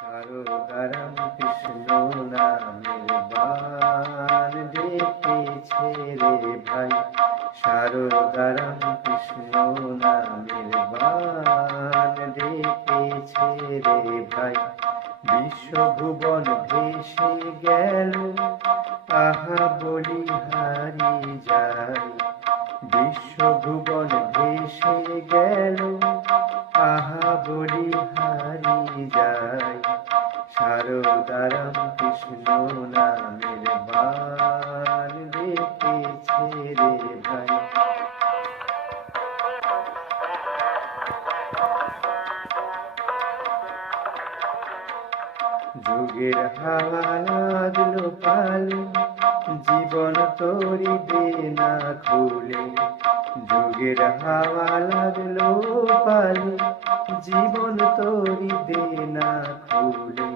সারদারাম কৃষ্ণ নামের বান ডেকেছে রে ভাই। সারদারাম কৃষ্ণ নামের বান ডেকেছে রে ভাই। বিশ্বভুবন ভেসে গেল আহা বলি হারি যায়। বিশ্বভুবন ভেসে গেল আহা বলি হারি যায়। সারদারাম কৃষ্ণ নামের বান ডেকেছে রে ভাই। যুগের হাওয়া লাগলো পালে, জীবন তোরি দে না খুলে। যুগের হাওয়া লাগলো পালে, জীবন তোরি দে না খুলে।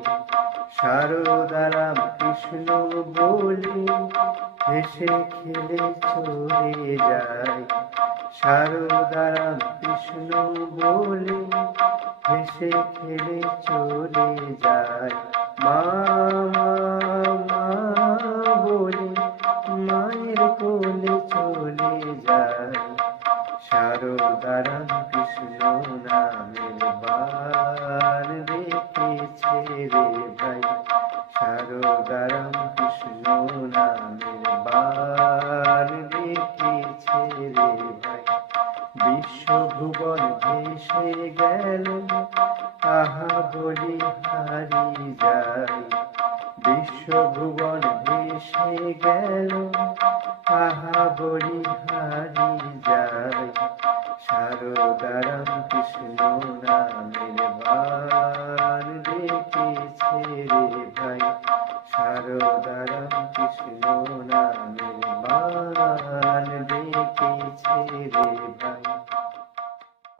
সারদারাম কৃষ্ণ বলে হেসে খেলে চলে যায়। সারদারাম কৃষ্ণ বলে হেসে খেলে চলে যায়। মা মা বলে মায়ের কোলে চলে যায়। সারদারাম কৃষ্ণ নামের বান ডেকেছে রে ভাই। সারদারাম কৃষ্ণ নামের বান ডেকেছে রে ভাই। বিশ্বভুবন ভেসে গেল আহা বলি হারি যায়। বিশ্বভুবন ভেসে গেল আহা বলি হারি যায়। সারদারাম কৃষ্ণ নামের বান ডেকেছে রে ভাই। সারদারাম কৃষ্ণ নামের বান ডেকেছে রে ভাই।